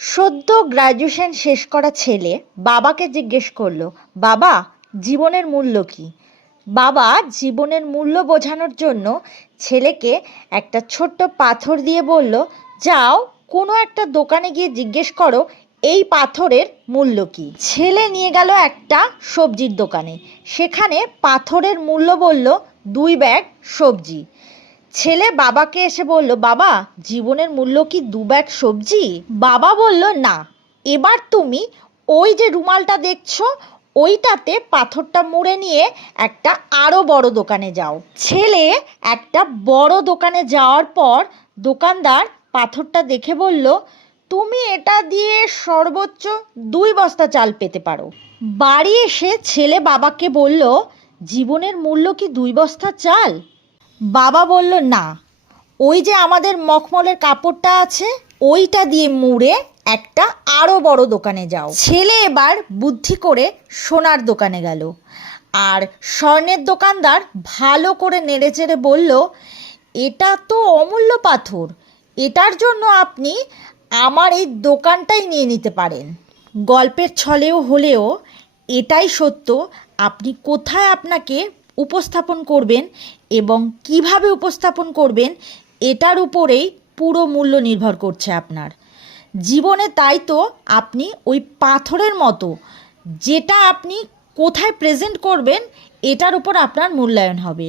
সদ্য গ্র্যাজুয়েশন শেষ করা ছেলে বাবাকে জিজ্ঞেস করলো, বাবা, জীবনের মূল্য কি? বাবা জীবনের মূল্য বোঝানোর জন্য ছেলেকে একটা ছোট্ট পাথর দিয়ে বলল, যাও কোনো একটা দোকানে গিয়ে জিজ্ঞেস করো এই পাথরের মূল্য কি। ছেলে নিয়ে গেল একটা সবজির দোকানে, সেখানে পাথরের মূল্য বলল 2 ব্যাগ সবজি। ছেলে বাবাকে এসে বলল, বাবা, জীবনের মূল্য কি 2 ব্যাগ সবজি? বাবা বলল, না, এবার তুমি ওই যে রুমালটা দেখছো ওইটাতে পাথরটা মুড়ে নিয়ে একটা আরো বড় দোকানে যাও। ছেলে একটা বড় দোকানে যাওয়ার পর দোকানদার পাথরটা দেখে বলল, তুমি এটা দিয়ে সর্বোচ্চ 2 বস্তা চাল পেতে পারো। বাড়ি এসে ছেলে বাবাকে বলল, জীবনের মূল্য কি 2 বস্তা চাল? বাবা বলল, না, ওই যে আমাদের মখমলের কাপড়টা আছে ওইটা দিয়ে মুড়ে একটা আরো বড় দোকানে যাও। ছেলে এবার বুদ্ধি করে সোনার দোকানে গেল, আর স্বর্ণের দোকানদার ভালো করে নেড়েচেড়ে বলল, এটা তো অমূল্য পাথর, এটার জন্য আপনি আমার এই দোকানটাই নিয়ে নিতে পারেন। গল্পের ছলেও হলেও এটাই সত্য, আপনি কোথায় আপনাকে উপস্থাপন করবেন এবং কিভাবে উপস্থাপন করবেন এটার উপরেই পুরো মূল্য নির্ভর করছে আপনার জীবনে। তাই তো আপনি ওই পাথরের মতো, যেটা আপনি কোথায় প্রেজেন্ট করবেন এটার উপর আপনার মূল্যায়ন হবে।